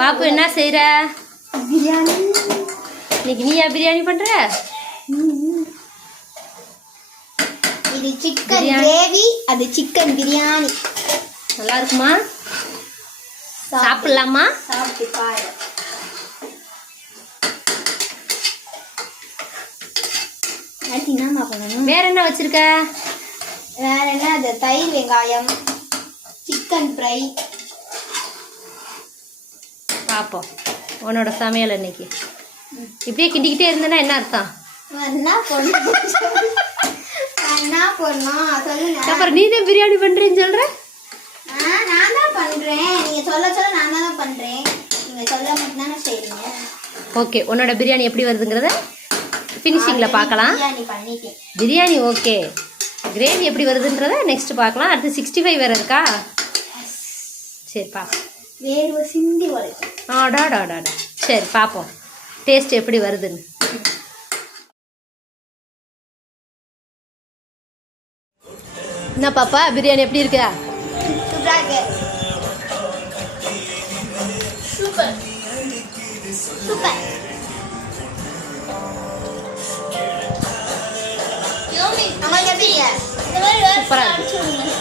பாப்பு என்ன செய்யற? பிரியாணி. இன்னைக்கு நீயா பிரியாணி பண்ற? இது சிக்கன் கிரேவி, அது சிக்கன் பிரியாணி. நல்லா இருக்குமா? சாப்பிடலாமா? சாப்பிட்டு பாரு. அடுத்து என்னம்மா பண்ணணும்? வேற என்ன வச்சிருக்க? வேற என்ன? அது தயிர் வெங்காயம், சிக்கன் ஃப்ரை. பார்ப்போம் உன்னோட சமையல் இன்னைக்கு. இப்படியே கிண்டிக்கிட்டே இருந்தேன்னா என்ன அர்த்தம்? என்ன பண்ணணும்? என்ன பண்ணணும் சொல்லுங்க. அப்புறம் நீ தான் பிரியாணி பண்றேன்னு சொல்ற. நான் தான் பண்றேன். நீங்க சொல்ல சொல்ல நான் தான் பண்றேன். நீங்க சொல்ல மட்டும் தானே செய்றீங்க. ஓகே, உன்னோட பிரியாணி எப்படி வருதுங்கிறத ஃபினிஷிங்கில் பார்க்கலாம். பிரியாணி பண்ணிட்டேன். பிரியாணி ஓகே, கிரேவி எப்படி வருதுன்றத நெக்ஸ்ட் பார்க்கலாம். அடுத்து 65 வேறு இருக்கா? சரி பார்ப்போம். வேர்வை சிந்தி வளைக்கும். ஆடாடாடாடா. சரி பார்ப்போம் டேஸ்ட் எப்படி வருதுன்னு. என்ன பாப்பா, பிரியாணி எப்படி இருக்கா? சூப்பரா இருக்கு. Super super. உங்களுக்கு எப்படி? இந்த மாதிரி சூப்பரா இருக்கு.